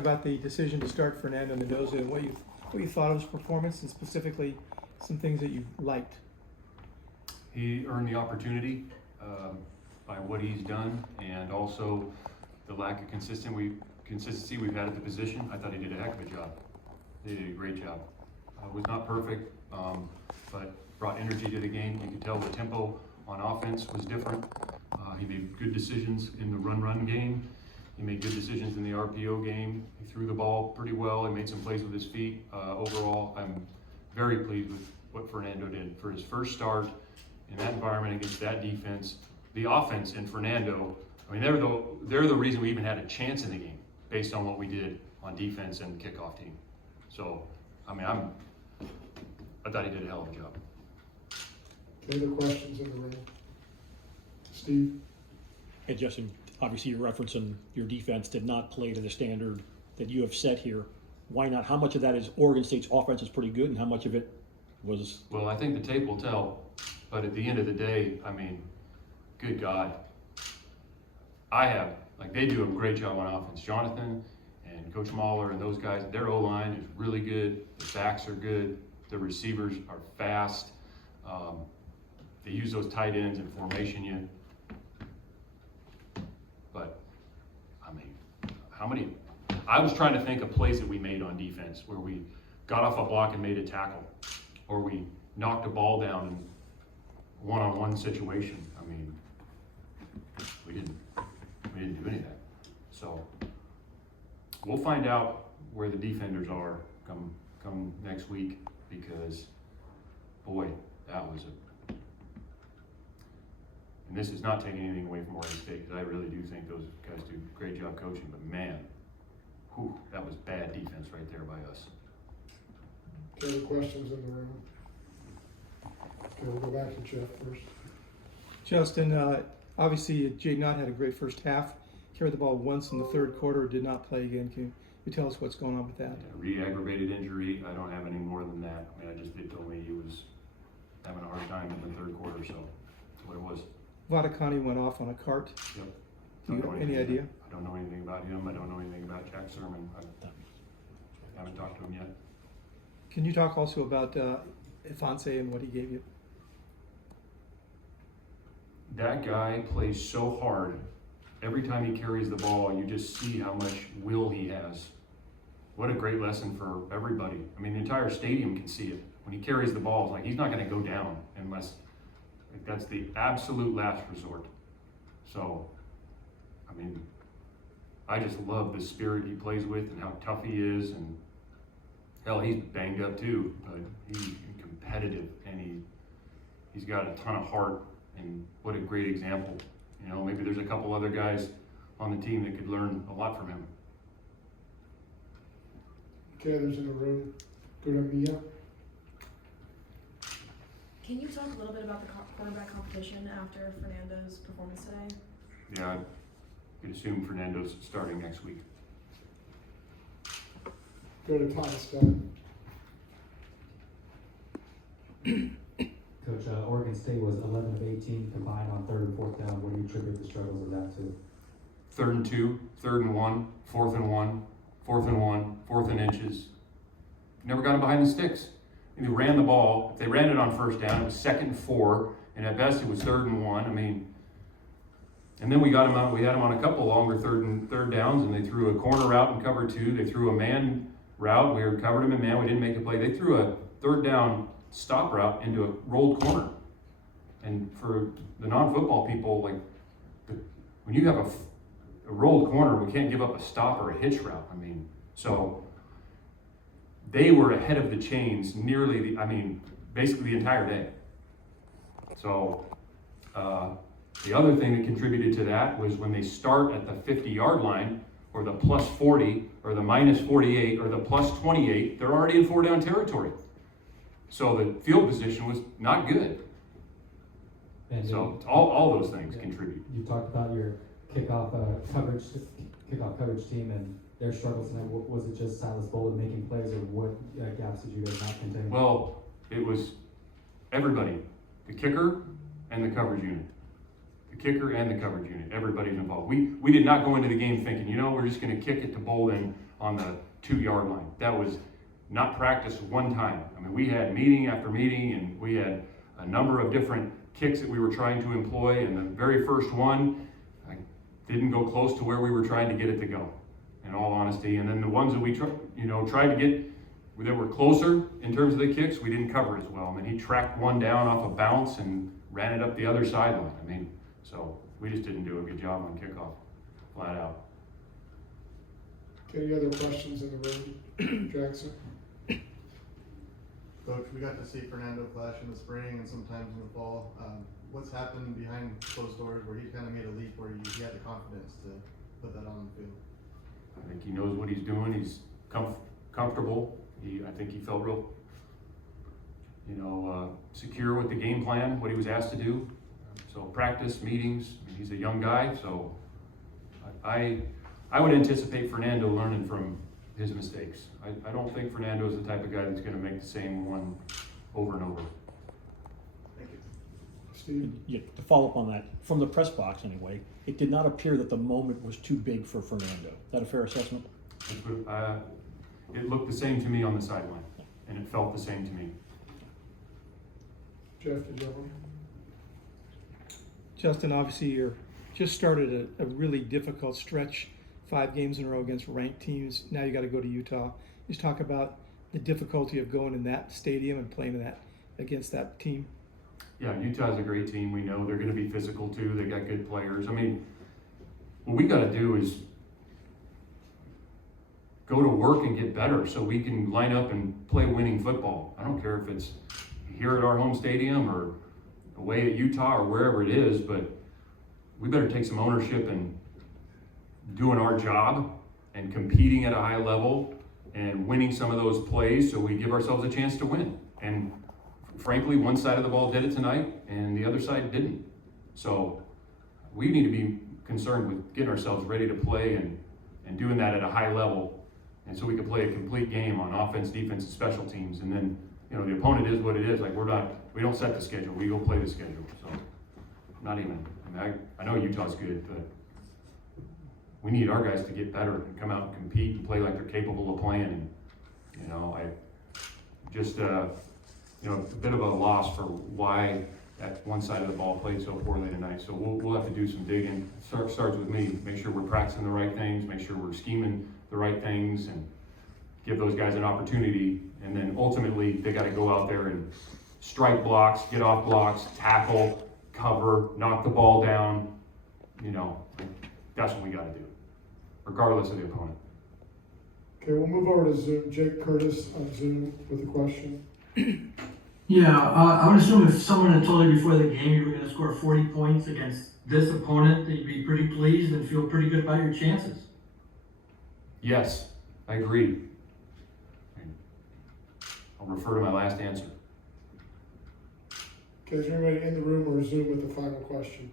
About the decision to start Fernando Mendoza and what you thought of his performance, and specifically some things that you liked. He earned the opportunity by what he's done, and also the lack of consistency we've had at the position. I thought he did a heck of a job. He did a great job. Was not perfect, but brought energy to the game. You could tell the tempo on offense was different. He made good decisions in the run game. He made good decisions in the RPO game. He threw the ball pretty well. He made some plays with his feet. Overall, I'm very pleased with what Fernando did for his first start in that environment against that defense. The offense and Fernando, I mean, they're the reason we even had a chance in the game based on what we did on defense and the kickoff team. So, I mean, I thought he did a hell of a job. Any other questions in the room? Steve? Hey, Justin, obviously you're referencing your defense did not play to the standard that you have set here. Why not? How much of that is Oregon State's offense is pretty good, and how much of it was? Well, I think the tape will tell, but at the end of the day, I mean, good God. They do a great job on offense. Jonathan and Coach Mahler and those guys, their O-line is really good. The backs are good. The receivers are fast. They use those tight ends in formation. But, I mean, I was trying to think of plays that we made on defense where we got off a block and made a tackle, or we knocked a ball down in one-on-one situation. I mean, we didn't do any of that. So we'll find out where the defenders are come next week, because boy, that was and this is not taking anything away from Oregon State, because I really do think those guys do a great job coaching, but man, that was bad defense right there by us. Any other questions in the room? Okay, we'll go back to Jeff first. Justin, obviously Jay Knott had a great first half. Carried the ball once in the third quarter, did not play again. Can you tell us what's going on with that? Re-aggravated injury. I don't have any more than that. I mean, they told me he was having a hard time in the third quarter, so that's what it was. Vadakani went off on a cart. Yep. Do you have any idea? I don't know anything about him. I don't know anything about Jack Sermon. I haven't talked to him yet. Can you talk also about Ifanse and what he gave you? That guy plays so hard. Every time he carries the ball, you just see how much will he has. What a great lesson for everybody. I mean, the entire stadium can see it. When he carries the ball, it's like he's not going to go down unless that's the absolute last resort. So, I mean, I just love the spirit he plays with and how tough he is. And hell, he's banged up too, but he's competitive, and he's got a ton of heart. And what a great example. You know, maybe there's a couple other guys on the team that could learn a lot from him. Okay, others in the room. Go to Mia. Can you talk a little bit about the quarterback competition after Fernando's performance today? Yeah, I could assume Fernando's starting next week. Go to Thomas Dunn. Coach, Oregon State was 11 of 18 combined on third and fourth down. What do you attribute the struggles of that to? 3rd and 2, 3rd and 1, 4th and 1, 4th and 1, 4th and inches. Never got him behind the sticks. And they ran the ball. If they ran it on first down, it was 2nd and 4, and at best it was 3rd and 1. I mean, and then we got him out. We had him on a couple longer third downs, and they threw a corner route in cover 2. They threw a man route. We covered him in man. We didn't make a play. They threw a 3rd down stop route into a rolled corner. And for the non-football people, when you have a rolled corner, we can't give up a stop or a hitch route. I mean, so they were ahead of the chains basically the entire day. So the other thing that contributed to that was when they start at the 50-yard line, or the plus 40, or the minus 48, or the plus 28, they're already in 4-down territory. So the field position was not good. And so all those things contribute. You talked about your kickoff coverage team and their struggles tonight. Was it just Silas Bolden making plays, or what gaps did you guys not contain? Well, it was everybody, the kicker and the coverage unit. The kicker and the coverage unit, everybody's involved. We did not go into the game thinking, we're just going to kick it to Bolden on the 2-yard line. That was not practiced one time. I mean, we had meeting after meeting, and we had a number of different kicks that we were trying to employ, and the very first one, I didn't go close to where we were trying to get it to go, in all honesty. And then the ones that we tried to get that were closer in terms of the kicks, we didn't cover as well. I mean, he tracked one down off a bounce and ran it up the other sideline. I mean, so we just didn't do a good job on kickoff, flat out. Any other questions in the room? Jackson? Coach, we got to see Fernando flash in the spring and sometimes in the fall. What's happened behind closed doors where he kind of made a leap where he had the confidence to put that on the field? I think he knows what he's doing. He's comfortable. I think he felt real, secure with the game plan, what he was asked to do. So practice, meetings, he's a young guy, so I would anticipate Fernando learning from his mistakes. I don't think Fernando is the type of guy that's going to make the same one over and over. Thank you. Steve? Yeah, to follow up on that, from the press box anyway, it did not appear that the moment was too big for Fernando. Is that a fair assessment? It looked the same to me on the sideline, and it felt the same to me. Jeff, did you have one? Justin, obviously you're just started a really difficult stretch, 5 games in a row against ranked teams. Now you got to go to Utah. Just talk about the difficulty of going in that stadium and playing against that team. Yeah, Utah's a great team. We know they're going to be physical too. They got good players. I mean, what we got to do is go to work and get better so we can line up and play winning football. I don't care if it's here at our home stadium or away at Utah or wherever it is, but we better take some ownership in doing our job and competing at a high level and winning some of those plays so we give ourselves a chance to win. And frankly, one side of the ball did it tonight and the other side didn't. So we need to be concerned with getting ourselves ready to play and doing that at a high level. And so we can play a complete game on offense, defense, and special teams. And then, the opponent is what it is. Like, we don't set the schedule. We go play the schedule. So I know Utah's good, but we need our guys to get better and come out and compete and play like they're capable of playing. And, a bit of a loss for why that one side of the ball played so poorly tonight. So we'll have to do some digging. Starts with me. Make sure we're practicing the right things. Make sure we're scheming the right things and give those guys an opportunity. And then ultimately, they got to go out there and strike blocks, get off blocks, tackle, cover, knock the ball down. That's what we got to do, regardless of the opponent. Okay, we'll move over to Zoom. Jake Curtis on Zoom with a question. Yeah, I would assume if someone had told you before the game you were going to score 40 points against this opponent, that you'd be pretty pleased and feel pretty good about your chances. Yes, I agree. I'll refer to my last answer. Okay, is there anybody in the room or Zoom with a final question?